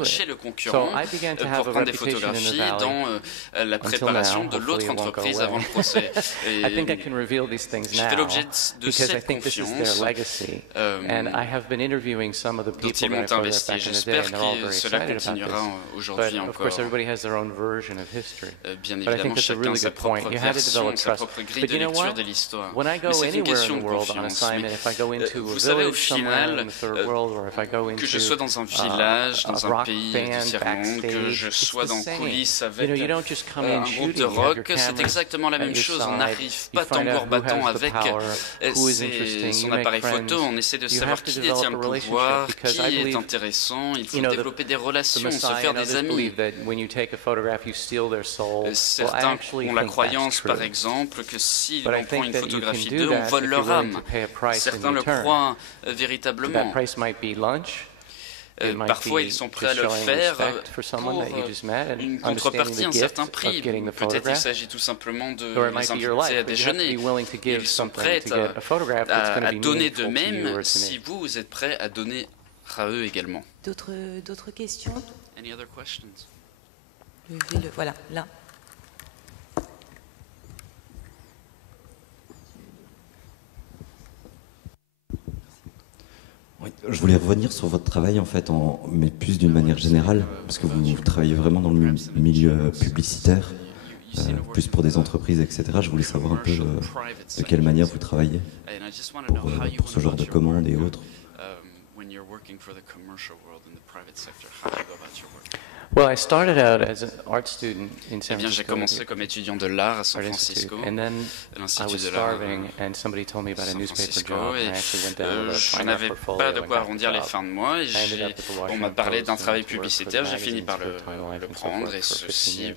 chez le concurrent pour prendre des photographies dans la préparation de l'autre entreprise avant le procès. Et j'ai fait l'objet de cette confiance dont ils m'ont investi. J'espère que cela continuera aujourd'hui encore. Bien évidemment, chacun a sa propre version, sa propre grille de lecture de l'histoire. Mais c'est une question de confiance. Vous savez, au final, que je sois dans un village, dans un pays du tiers-monde, que je sois dans coulisses avec un groupe de rock, c'est exactement la même chose. On n'arrive pas tambour battant avec son appareil photo. On essaie de savoir qui détient le pouvoir, qui est intéressant. Il faut développer des relations, se faire des amis. Certains ont la croyance, par exemple, que si l'on prend une photographie d'eux, on vole leur âme. Certains le croient véritablement. Parfois, ils sont prêts à le faire pour une contrepartie, un certain prix. Peut-être il s'agit tout simplement de les inviter à déjeuner. Ils sont prêts à donner d'eux-mêmes si vous êtes prêts à donner à eux également. D'autres questions? Any other questions? Voilà, là. Oui, je voulais revenir sur votre travail en fait, mais plus d'une manière générale, parce que vous travaillez vraiment dans le milieu publicitaire, plus pour des entreprises, etc. Je voulais savoir un peu de quelle manière vous travaillez pour ce genre de commandes et autres. Well, I started out as an art student in San J'ai commencé comme étudiant de l'art à San Francisco, à l'Institut de l'art à San Francisco, et je n'avais pas de quoi arrondir les fins de mois, et on m'a parlé d'un travail publicitaire, j'ai fini par le prendre, et ceci,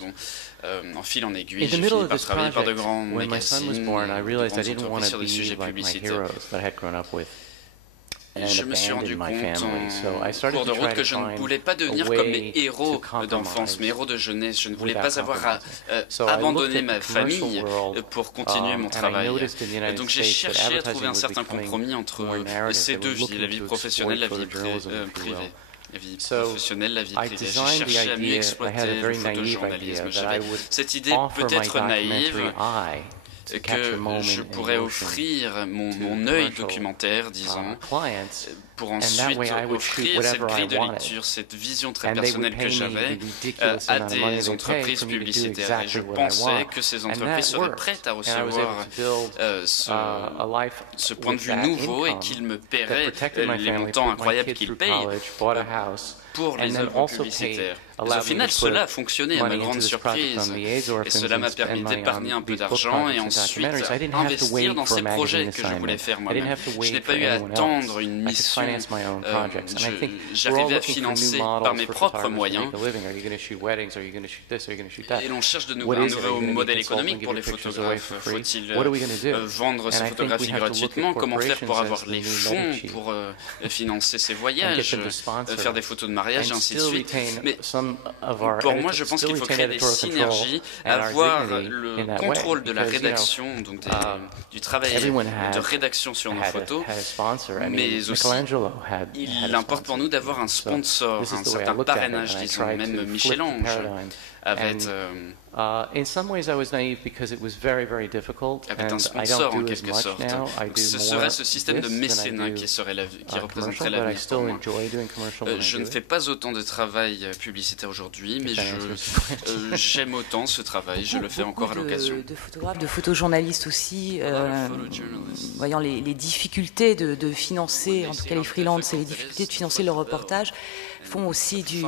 en fil en aiguille, j'ai fini par travailler par de grands magazines, de grandes entreprises sur des sujets publicitaires. Je me suis rendu compte en cours de route que je ne voulais pas devenir comme mes héros d'enfance, mes héros de jeunesse. Je ne voulais pas avoir à abandonner ma famille pour continuer mon travail. Donc j'ai cherché à trouver un certain compromis entre ces deux vies, la vie professionnelle, la vie privée. La vie professionnelle, la vie privée. J'ai cherché à mieux exploiter le photojournalisme. J'avais cette idée peut-être naïve que je pourrais offrir mon œil documentaire, disons, pour ensuite offrir cette grille de lecture, cette vision très personnelle que j'avais à des entreprises publicitaires. Et je pensais que ces entreprises seraient prêtes à recevoir ce point de vue nouveau et qu'ils me paieraient les montants incroyables qu'ils payent pour les œuvres publicitaires. Mais au final, cela a fonctionné à ma grande surprise. Et cela m'a permis d'épargner un peu d'argent et ensuite investir dans ces projets que je voulais faire moi-même. Je n'ai pas eu à attendre une mission. J'arrivais à financer par mes propres moyens. Et l'on cherche un nouveau modèle économique pour les photographes. Faut-il vendre ces photographies gratuitement? Comment faire pour avoir les fonds pour financer ces voyages, faire des photos de mariage et ainsi de suite? Mais pour moi, je pense qu'il faut créer des synergies, avoir le contrôle de la rédaction, donc du travail de rédaction sur nos photos, mais aussi il importe pour nous d'avoir un sponsor, un certain parrainage, disons, même Michel-Ange avait un sponsor en quelque sorte. Ce serait ce système de mécénat qui représenterait l'avenir pour moi. Je ne fais pas autant de travail publicitaire aujourd'hui, mais j'aime autant ce travail, je le fais encore à l'occasion. De photographes, de photojournalistes aussi, voyant les difficultés de financer, en tout cas les freelances, et les difficultés de financer leur reportage, font aussi du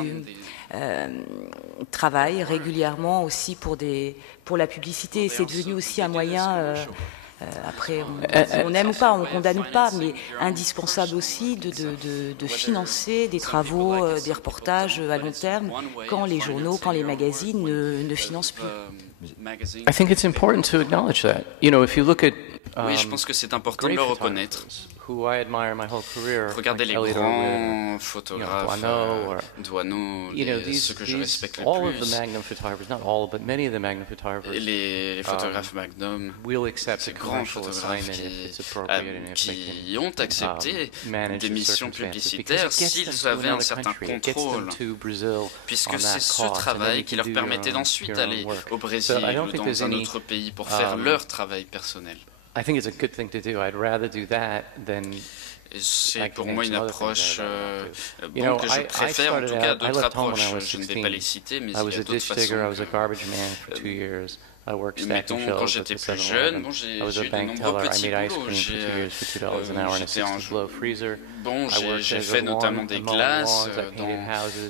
travail régulièrement aussi pour la publicité. C'est devenu aussi un moyen, après on aime ou pas, on condamne ou pas, mais indispensable aussi de financer des travaux, des reportages à long terme quand les journaux, quand les magazines ne financent plus. I think it's important to acknowledge that. You know, if you look at oui, je pense que c'est important de le reconnaître. Regardez les grands photographes, Doisneau, ceux que je respecte le plus, et les photographes Magnum, ces grands photographes qui ont accepté des missions publicitaires s'ils avaient un certain contrôle, puisque c'est ce travail qui leur permettait d'ensuite aller au Brésil ou dans un autre pays pour faire leur travail personnel. C'est pour moi une approche que je préfère, en tout cas d'autres approches. Je ne vais pas les citer, mais il y a d'autres façons. Mettons, quand j'étais plus jeune, j'ai eu de nombreux petits boulots. J'ai fait notamment des glaces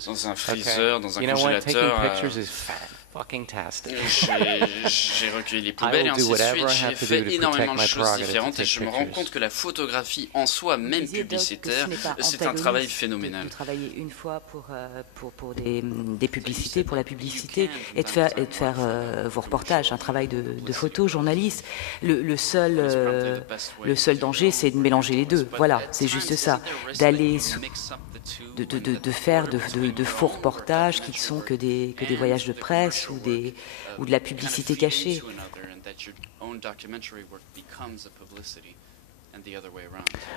dans un freezer, dans un congélateur. J'ai recueilli les poubelles et ainsi de suite. J'ai fait énormément de choses différentes et je me rends compte que la photographie en soi, même publicitaire, c'est un travail phénoménal. De travailler une fois pour des publicités, pour la publicité, et de faire vos reportages, un travail de photojournaliste. Le seul danger, c'est de mélanger les deux. Voilà, c'est juste ça. D'aller de faire de faux reportages qui sont que des voyages de presse ou de la publicité cachée.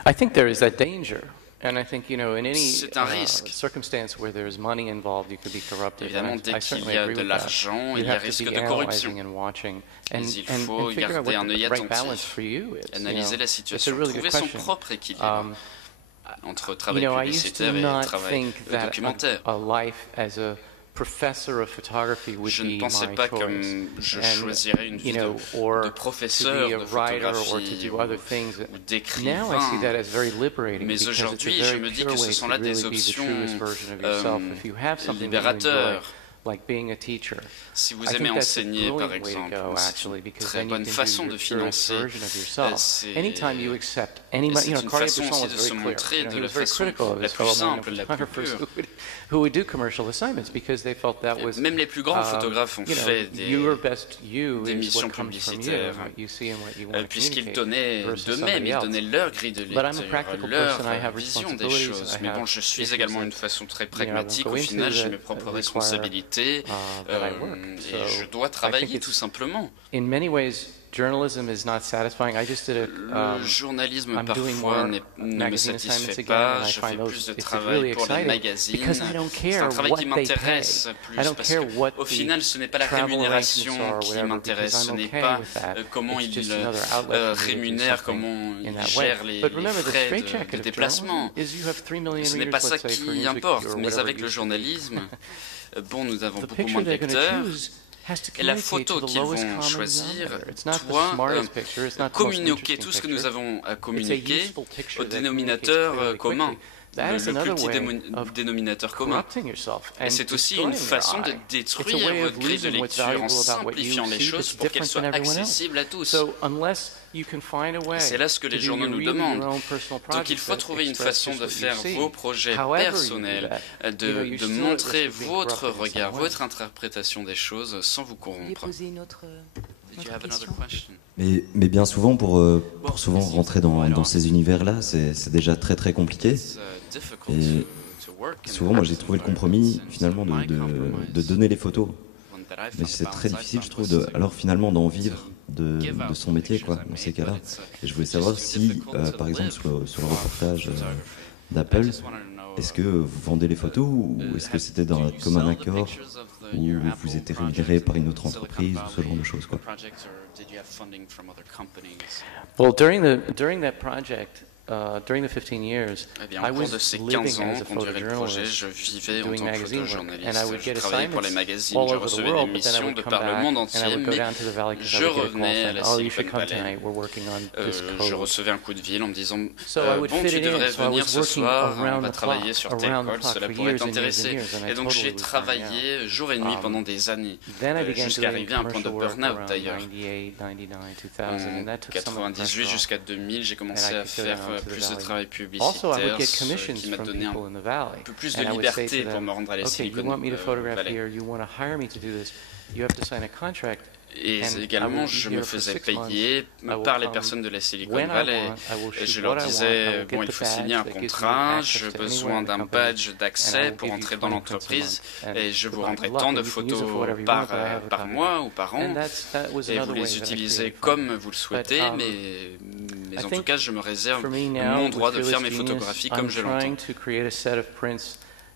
I think there is that danger. And I think, in any circumstance where there is money involved, you could be corrupted. Évidemment, dès qu'il y a de l'argent, il y a risque de corruption. Mais il faut garder un œil attentif, analyser la situation, trouver son propre équilibre entre travail publicitaire et travail documentaire. Je ne pensais pas comme je choisirais une vie de professeur de photographie ou d'écrivain. Mais aujourd'hui, je me dis que ce sont là des options libérateurs. Si vous aimez enseigner, par exemple, c'est une très bonne façon de financer. C'est une façon aussi de se montrer de la façon la plus simple, la plus pure. Même les plus grands photographes ont fait des missions publicitaires, puisqu'ils donnaient d'eux-mêmes, ils donnaient leur grille de lecture, leur vision des choses. Mais bon, je suis également une façon très pragmatique. Au final, j'ai mes propres responsabilités. Et je dois travailler tout simplement. Le journalisme parfois ne me satisfait pas. Je fais plus de travail pour les magazines. C'est un travail qui m'intéresse plus parce qu'au final, ce n'est pas la rémunération qui m'intéresse. Ce n'est pas comment ils rémunèrent, comment ils gèrent les frais de déplacement. Ce n'est pas ça qui importe. Mais avec le journalisme, bon, nous avons beaucoup moins de lecteurs. Et la photo qu'ils vont choisir doit communiquer tout ce que nous avons à communiquer au dénominateur commun, le plus petit dénominateur commun. Et c'est aussi une façon de détruire votre grille de lecture en simplifiant les choses pour qu'elles soient accessibles à tous. C'est là ce que les journaux nous demandent. Donc il faut trouver une façon de faire vos projets personnels, de montrer votre regard, votre interprétation des choses sans vous corrompre. Mais bien souvent, pour souvent rentrer dans ces univers-là, c'est déjà très très compliqué. Et souvent, moi j'ai trouvé le compromis finalement de donner les photos. Mais c'est très difficile, je trouve, alors finalement d'en vivre de son métier, quoi, dans ces cas-là. Et je voulais savoir si, par exemple, sur le reportage d'Apple, est-ce que vous vendez les photos ou est-ce que c'était comme un accord où vous êtes rémunéré par une autre entreprise ou ce genre de choses, quoi. Well, during that project, during the 15 years, au cours de ces 15 ans qu'on durait le projet, je vivais en tant que photojournaliste. Je travaillais pour les magazines, je recevais des missions de par le monde entier, mais je revenais à la Silicon Valley. Je recevais un coup de fil en me disant « Bon, tu devrais venir ce soir, on va travailler sur tel code, cela pourrait t'intéresser. » Et donc j'ai travaillé jour et nuit pendant des années, jusqu'à arriver à un point de burn-out d'ailleurs. En 98 jusqu'à 2000, j'ai commencé à faire plus de travail publicitaire, ce qui m'a donné un peu plus de liberté pour me rendre à la Silicon Valley. Et également, je me faisais payer par les personnes de la Silicon Valley. Je leur disais, bon, il faut signer un contrat, j'ai besoin d'un badge d'accès pour entrer dans l'entreprise et je vous rendrai tant de photos par mois ou par an. Et vous les utilisez comme vous le souhaitez, mais en tout cas, je me réserve mon droit de faire mes photographies comme je l'entends.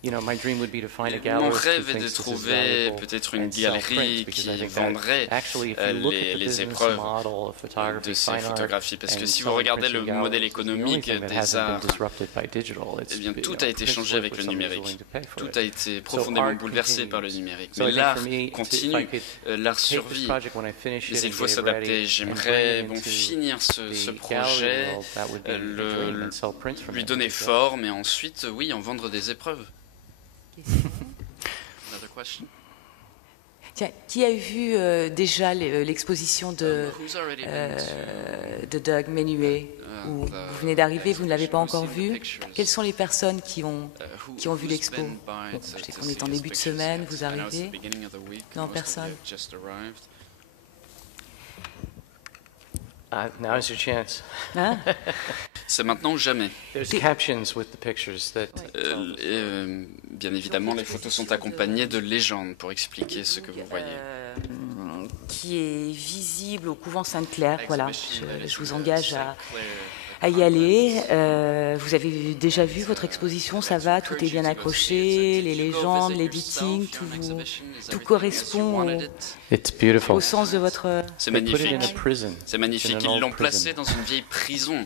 Mon rêve est de trouver peut-être une galerie qui vendrait les épreuves de ces photographies. Parce que si vous regardez le modèle économique des arts, eh bien, tout a été changé avec le numérique. Tout a été profondément bouleversé par le numérique. Mais l'art continue, l'art survit, mais il faut s'adapter. J'aimerais finir ce projet, lui donner forme et ensuite, oui, en vendre des épreuves. Tiens, qui a vu déjà l'exposition de Doug Menuet où vous venez d'arriver, vous ne l'avez pas encore vue? Quelles sont les personnes qui ont vu l'expo? Je sais qu'on est en début de semaine, vous arrivez? Non, personne. Now's your chance. Hein? C'est maintenant ou jamais. There's captions with the pictures that bien évidemment, les photos sont accompagnées de légendes pour expliquer ce que vous voyez. Qui est visible au couvent Sainte-Claire. Voilà, je vous engage à y aller. Vous avez déjà vu votre exposition, ça va, tout est bien accroché, les légendes, l'editing, tout correspond au sens de votre... C'est magnifique. C'est magnifique. Ils l'ont placé dans une vieille prison.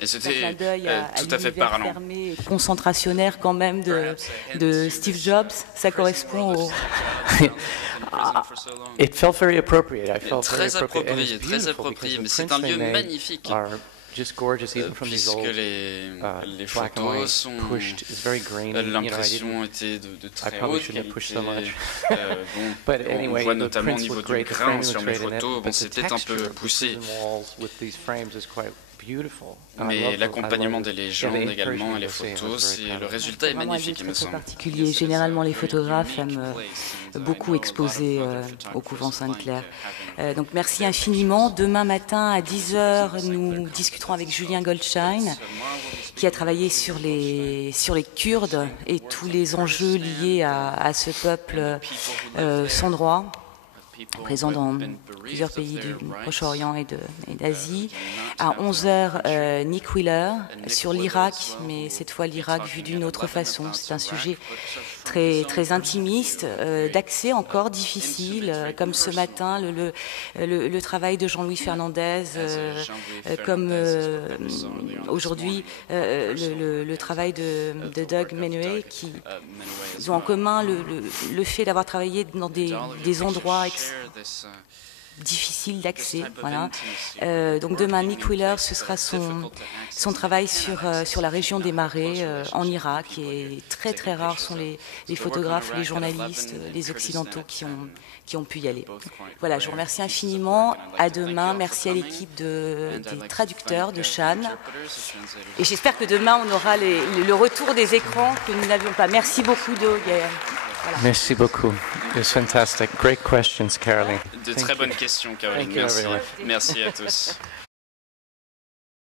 Et c'était tout à fait parlant. Fermé, concentrationnaire quand même de Steve Jobs, ça correspond au... It felt very appropriate. I felt très approprié, mais c'est un lieu magnifique. Puisque les photos sont... L'impression était de très haute qualité. On voit notamment au niveau du grain sur mes photos, c'était un peu poussé. Mais l'accompagnement des légendes également et les photos, le résultat est magnifique, il me semble. Particulier. Généralement, les photographes aiment beaucoup exposer au couvent Sainte-Claire. Donc merci infiniment. Demain matin à 10h, nous discuterons avec Julien Goldstein, qui a travaillé sur les Kurdes et tous les enjeux liés à ce peuple sans droit, présent dans plusieurs pays du Proche-Orient et d'Asie. À 11h, Nick Wheeler sur l'Irak, mais cette fois l'Irak vu d'une autre façon. C'est un sujet très intimiste, d'accès encore difficile, comme ce matin le travail de Jean-Louis Fernandez, comme aujourd'hui le travail de Doug Menuet, qui ont en commun le fait d'avoir travaillé dans des endroits difficile d'accès. Voilà. Donc demain, Nick Wheeler, ce sera son travail sur la région des marais en Irak. Et très rares sont les photographes, les journalistes, les occidentaux qui ont pu y aller. Voilà, je vous remercie infiniment. À demain. Merci à l'équipe des traducteurs de Shan. Et j'espère que demain, on aura le retour des écrans que nous n'avions pas. Merci beaucoup, Doug. Voilà. Merci beaucoup. It was fantastic. Great questions, Caroline. De très bonnes questions, Caroline. Merci. Merci à tous.